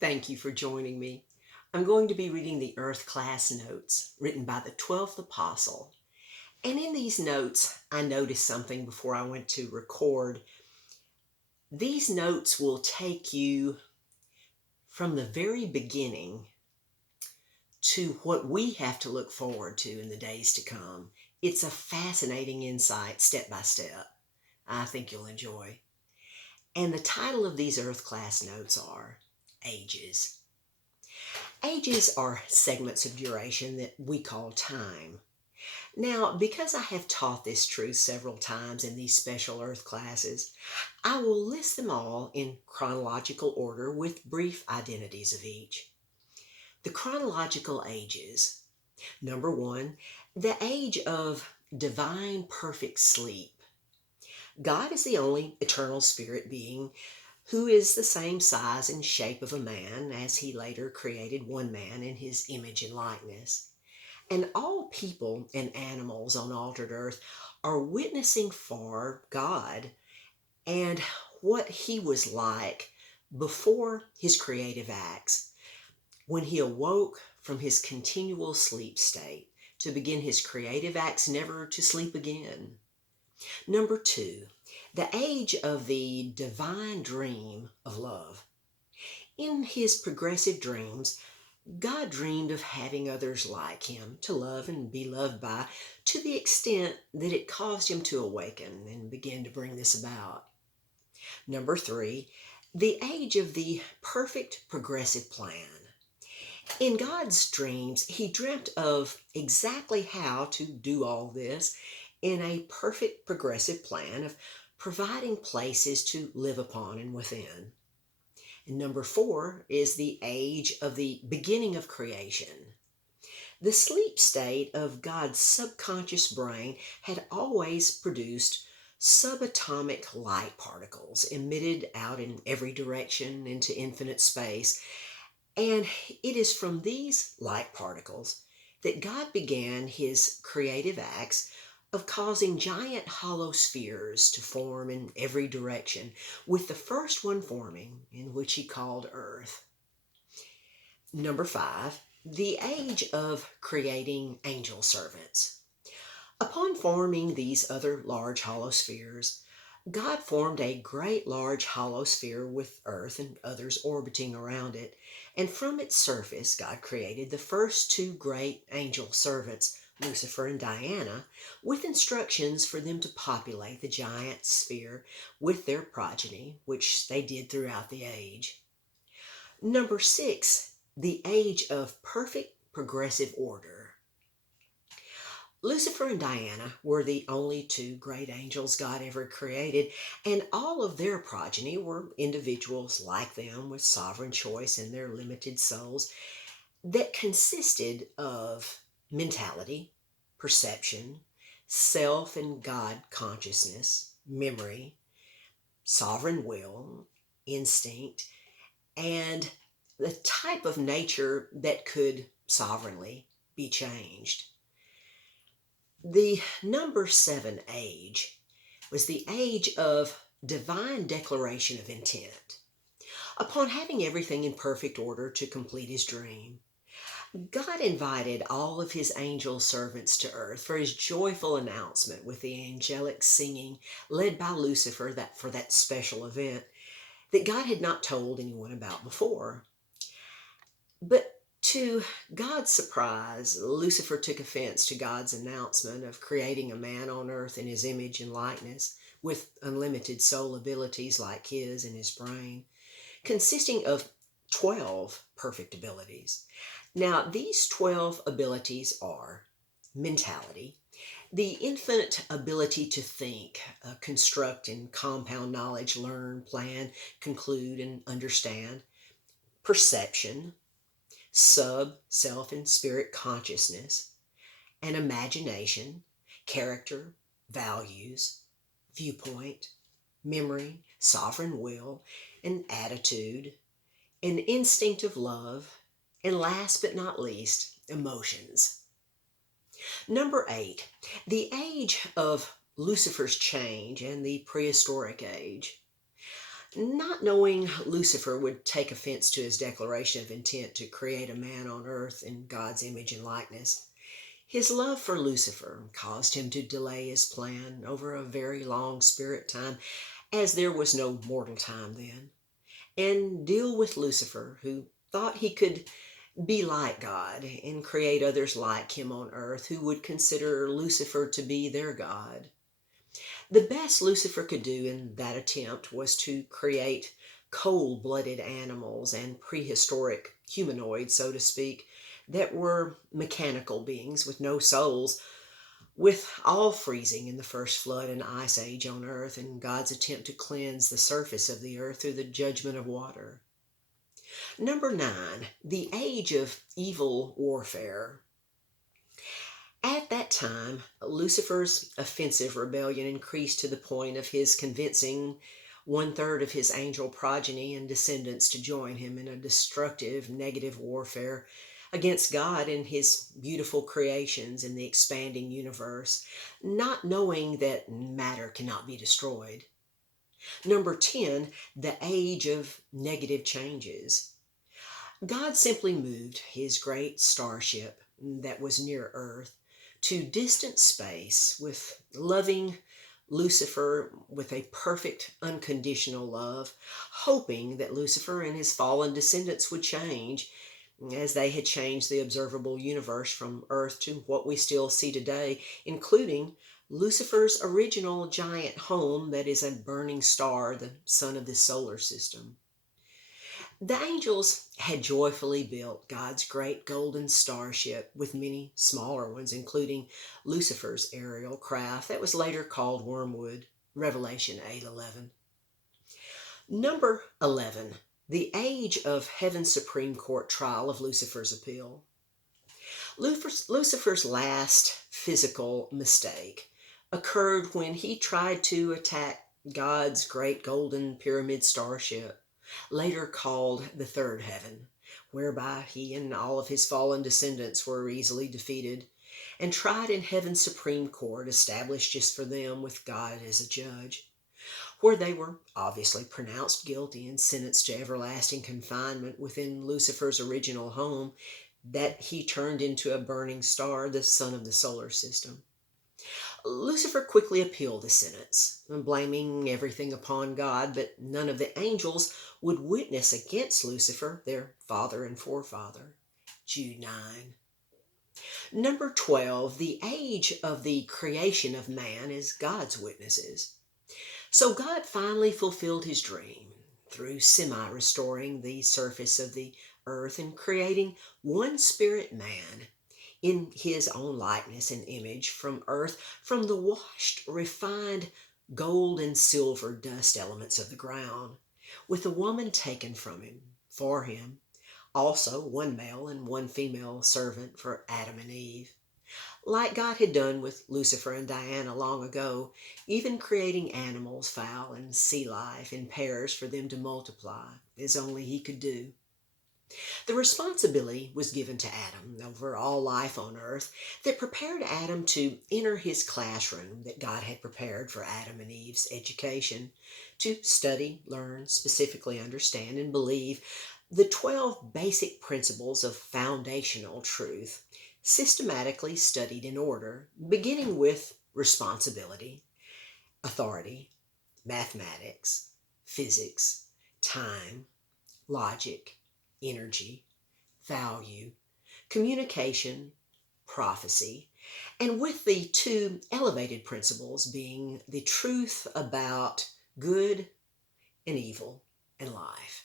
Thank you for joining me. I'm going to be reading the Earth class notes written by the 12th Apostle. And in these notes, I noticed something before I went to record. These notes will take you from the very beginning to what we have to look forward to in the days to come. It's a fascinating insight, step by step. I think you'll enjoy. And the title of these Earth class notes are Ages. Ages are segments of duration that we call time. Now, because I have taught this truth several times in these special Earth classes, I will list them all in chronological order with brief identities of each. The chronological ages. Number one, the age of divine perfect sleep. God is the only eternal spirit being who is the same size and shape of a man as he later created one man in his image and likeness. And all people and animals on altered earth are witnessing for God and what he was like before his creative acts, when he awoke from his continual sleep state to begin his creative acts never to sleep again. Number two, the age of the divine dream of love. In his progressive dreams, God dreamed of having others like him to love and be loved by to the extent that it caused him to awaken and begin to bring this about. Number three, the age of the perfect progressive plan. In God's dreams, he dreamt of exactly how to do all this in a perfect progressive plan of providing places to live upon and within. And number four is the age of the beginning of creation. The sleep state of God's subconscious brain had always produced subatomic light particles emitted out in every direction into infinite space. And it is from these light particles that God began his creative acts of causing giant hollow spheres to form in every direction, with the first one forming in which he called Earth. Number five, the age of creating angel servants. Upon forming these other large hollow spheres, God formed a great large hollow sphere with Earth and others orbiting around it, and from its surface God created the first two great angel servants, Lucifer and Diana, with instructions for them to populate the giant sphere with their progeny, which they did throughout the age. Number six, the age of perfect progressive order. Lucifer and Diana were the only two great angels God ever created, and all of their progeny were individuals like them with sovereign choice in their limited souls that consisted of mentality, perception, self and God consciousness, memory, sovereign will, instinct, and the type of nature that could sovereignly be changed. The number seven age was the age of divine declaration of intent. Upon having everything in perfect order to complete his dream, God invited all of his angel servants to earth for his joyful announcement with the angelic singing led by Lucifer for that special event that God had not told anyone about before. But to God's surprise, Lucifer took offense to God's announcement of creating a man on earth in his image and likeness with unlimited soul abilities like his in his brain, consisting of 12 perfect abilities. Now, these 12 abilities are mentality, the infinite ability to think, construct and compound knowledge, learn, plan, conclude, and understand; perception, sub, self, and spirit consciousness; and imagination, character, values, viewpoint, memory, sovereign will, and attitude, and instinct of love, and last but not least, emotions. Number eight, the age of Lucifer's change and the prehistoric age. Not knowing Lucifer would take offense to his declaration of intent to create a man on earth in God's image and likeness, his love for Lucifer caused him to delay his plan over a very long spirit time, as there was no mortal time then, and deal with Lucifer, who thought he could be like God and create others like him on earth who would consider Lucifer to be their God. The best Lucifer could do in that attempt was to create cold-blooded animals and prehistoric humanoids, so to speak, that were mechanical beings with no souls, with all freezing in the first flood and ice age on earth and God's attempt to cleanse the surface of the earth through the judgment of water. Number 9, the age of evil warfare. At that time, Lucifer's offensive rebellion increased to the point of his convincing one-third of his angel progeny and descendants to join him in a destructive, negative warfare against God and his beautiful creations in the expanding universe, not knowing that matter cannot be destroyed. Number 10, the age of negative changes. God simply moved his great starship that was near Earth to distant space with loving Lucifer with a perfect, unconditional love, hoping that Lucifer and his fallen descendants would change as they had changed the observable universe from Earth to what we still see today, including Lucifer's original giant home that is a burning star, the sun of this solar system. The angels had joyfully built God's great golden starship with many smaller ones, including Lucifer's aerial craft that was later called Wormwood, Revelation 8:11. Number 11, the age of heaven's Supreme Court trial of Lucifer's appeal. Lucifer's last physical mistake occurred when he tried to attack God's great golden pyramid starship, later called the third heaven, whereby he and all of his fallen descendants were easily defeated and tried in heaven's Supreme Court, established just for them with God as a judge, where they were obviously pronounced guilty and sentenced to everlasting confinement within Lucifer's original home that he turned into a burning star, the sun of the solar system. Lucifer quickly appealed the sentence, blaming everything upon God, but none of the angels would witness against Lucifer, their father and forefather. Jude 9. Number 12, the age of the creation of man is God's witnesses. So God finally fulfilled his dream through semi-restoring the surface of the earth and creating one spirit man in his own likeness and image from earth, from the washed, refined gold and silver dust elements of the ground, with a woman taken from him, for him, also one male and one female servant for Adam and Eve. Like God had done with Lucifer and Diana long ago, even creating animals, fowl, and sea life in pairs for them to multiply, as only he could do. The responsibility was given to Adam over all life on earth that prepared Adam to enter his classroom that God had prepared for Adam and Eve's education, to study, learn, specifically understand, and believe the 12 basic principles of foundational truth, systematically studied in order, beginning with responsibility, authority, mathematics, physics, time, logic, energy, value, communication, prophecy, and with the 2 elevated principles being the truth about good and evil and life.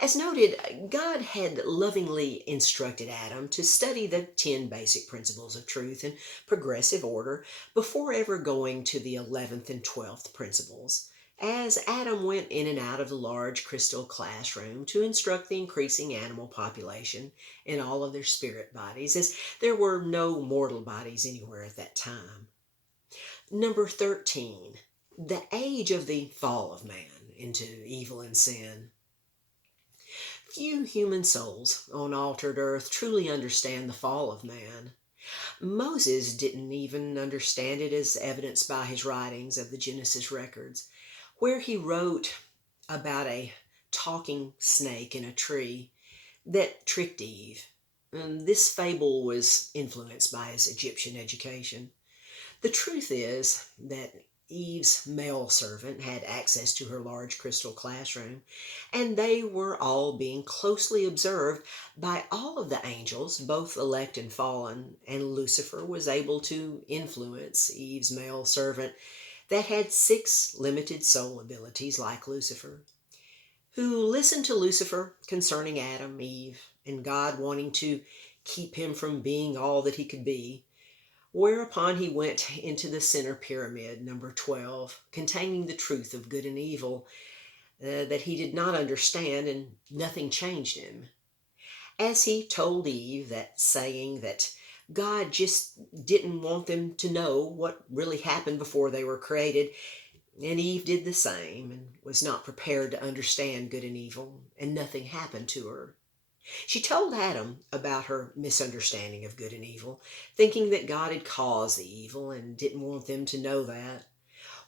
As noted, God had lovingly instructed Adam to study the 10 basic principles of truth in progressive order before ever going to the 11th and 12th principles, as Adam went in and out of the large crystal classroom to instruct the increasing animal population in all of their spirit bodies, as there were no mortal bodies anywhere at that time. Number 13, the age of the fall of man into evil and sin. Few human souls on altered earth truly understand the fall of man. Moses didn't even understand it, as evidenced by his writings of the Genesis records, where he wrote about a talking snake in a tree that tricked Eve. And this fable was influenced by his Egyptian education. The truth is that Eve's male servant had access to her large crystal classroom, and they were all being closely observed by all of the angels, both elect and fallen, and Lucifer was able to influence Eve's male servant that had 6 limited soul abilities like Lucifer, who listened to Lucifer concerning Adam, Eve, and God wanting to keep him from being all that he could be. Whereupon he went into the center pyramid, number 12, containing the truth of good and evil that he did not understand, and nothing changed him. As he told Eve that saying that God just didn't want them to know what really happened before they were created, and Eve did the same and was not prepared to understand good and evil, and nothing happened to her. She told Adam about her misunderstanding of good and evil, thinking that God had caused the evil and didn't want them to know that,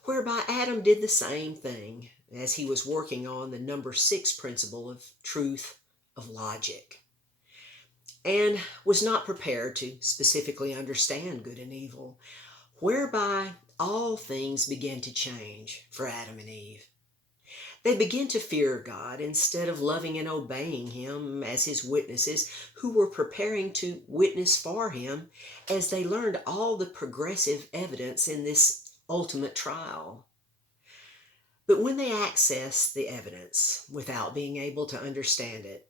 whereby Adam did the same thing as he was working on the number 6 principle of truth of logic, and was not prepared to specifically understand good and evil, whereby all things began to change for Adam and Eve. They began to fear God instead of loving and obeying Him as His witnesses who were preparing to witness for Him as they learned all the progressive evidence in this ultimate trial. But when they accessed the evidence without being able to understand it,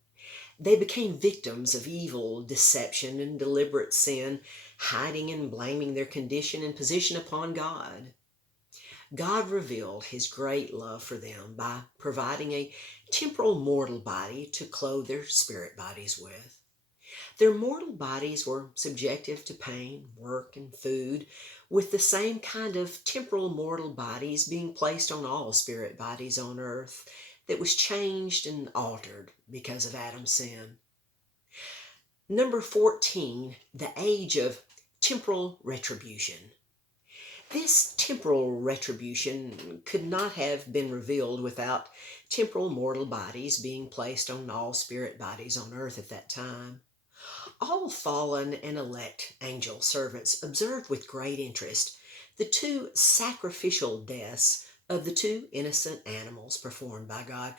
they became victims of evil, deception, and deliberate sin, hiding and blaming their condition and position upon God. God revealed His great love for them by providing a temporal mortal body to clothe their spirit bodies with. Their mortal bodies were subjective to pain, work, and food, with the same kind of temporal mortal bodies being placed on all spirit bodies on earth that was changed and altered because of Adam's sin. Number 14, the age of temporal retribution. This temporal retribution could not have been revealed without temporal mortal bodies being placed on all spirit bodies on earth at that time. All fallen and elect angel servants observed with great interest the 2 sacrificial deaths of the 2 innocent animals performed by God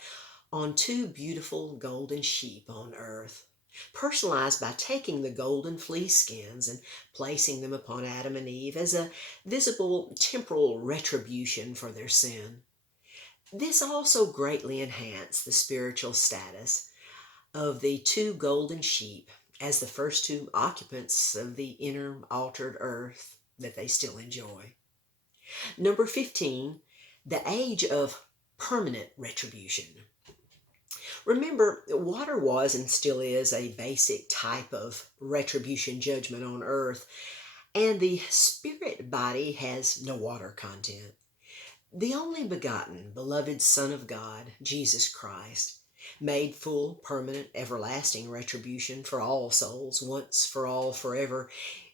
on 2 beautiful golden sheep on earth, personalized by taking the golden fleece skins and placing them upon Adam and Eve as a visible temporal retribution for their sin. This also greatly enhanced the spiritual status of the 2 golden sheep as the first 2 occupants of the inner altered earth that they still enjoy. Number 15, the age of permanent retribution. Remember, water was and still is a basic type of retribution judgment on earth, and the spirit body has no water content. The only begotten, beloved Son of God, Jesus Christ, made full, permanent, everlasting retribution for all souls, once for all, forever,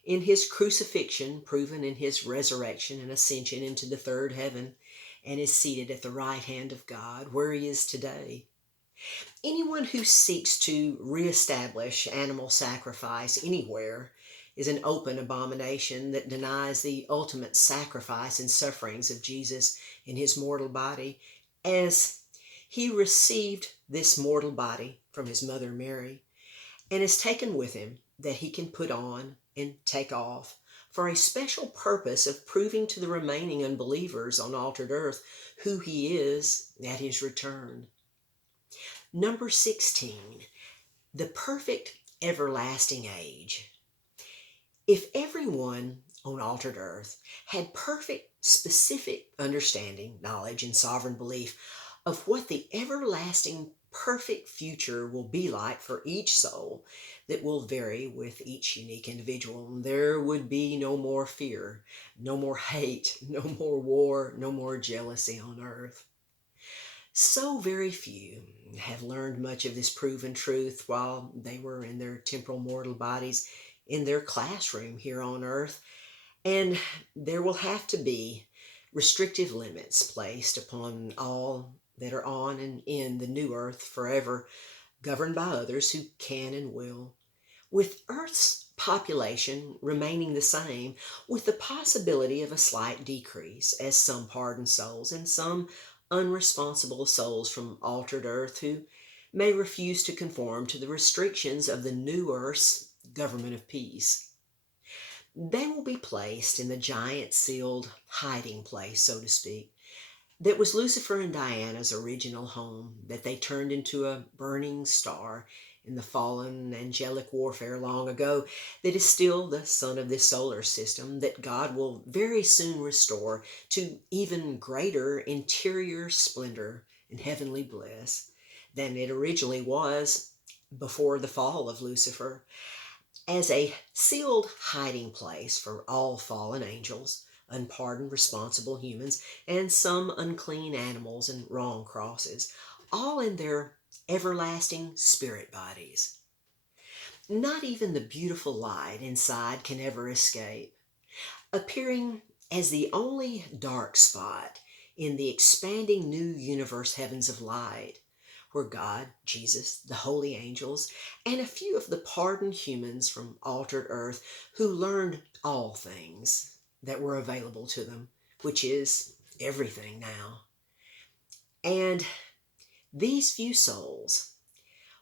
in His crucifixion, proven in His resurrection and ascension into the 3rd heaven, and is seated at the right hand of God, where He is today. Anyone who seeks to reestablish animal sacrifice anywhere is an open abomination that denies the ultimate sacrifice and sufferings of Jesus in His mortal body, as He received this mortal body from His mother Mary and is taken with Him that He can put on and take off for a special purpose of proving to the remaining unbelievers on altered earth who He is at His return. Number 16, the perfect everlasting age. If everyone on altered earth had perfect, specific understanding, knowledge, and sovereign belief of what the everlasting, perfect future will be like for each soul that will vary with each unique individual, there would be no more fear, no more hate, no more war, no more jealousy on earth. So very few have learned much of this proven truth while they were in their temporal mortal bodies in their classroom here on earth, and there will have to be restrictive limits placed upon all that are on and in the new earth forever, governed by others who can and will, with Earth's population remaining the same, with the possibility of a slight decrease as some pardoned souls and some unresponsible souls from altered Earth who may refuse to conform to the restrictions of the new Earth's government of peace. They will be placed in the giant sealed hiding place, so to speak, that was Lucifer and Diana's original home, that they turned into a burning star in the fallen angelic warfare long ago, that is still the sun of this solar system, that God will very soon restore to even greater interior splendor and heavenly bliss than it originally was before the fall of Lucifer, as a sealed hiding place for all fallen angels, unpardoned responsible humans, and some unclean animals and wrong crosses, all in their everlasting spirit bodies. Not even the beautiful light inside can ever escape, appearing as the only dark spot in the expanding new universe heavens of light, where God, Jesus, the holy angels, and a few of the pardoned humans from altered earth who learned all things that were available to them, which is everything now. And these few souls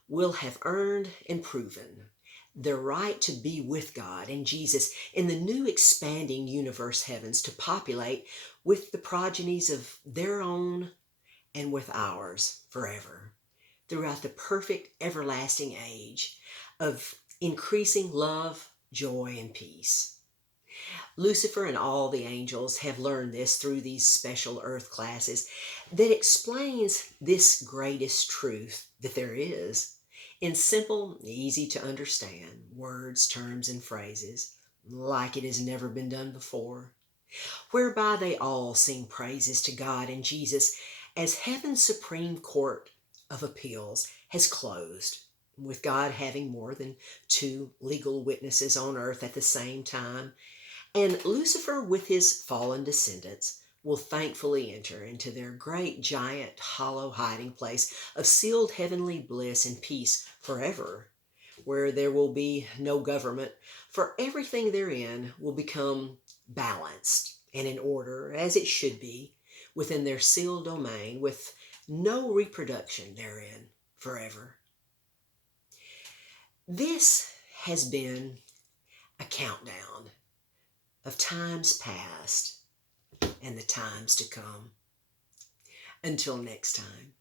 will have earned and proven their right to be with God and Jesus in the new expanding universe heavens, to populate with the progenies of their own and with ours forever, throughout the perfect everlasting age of increasing love, joy, and peace. Lucifer and all the angels have learned this through these special earth classes that explains this greatest truth that there is in simple, easy to understand words, terms, and phrases, like it has never been done before, whereby they all sing praises to God and Jesus as heaven's supreme court of appeals has closed, with God having more than two legal witnesses on earth at the same time, and Lucifer with his fallen descendants will thankfully enter into their great giant hollow hiding place of sealed heavenly bliss and peace forever, where there will be no government, for everything therein will become balanced and in order as it should be within their sealed domain, with no reproduction therein forever. This has been a countdown of times past and the times to come. Until next time.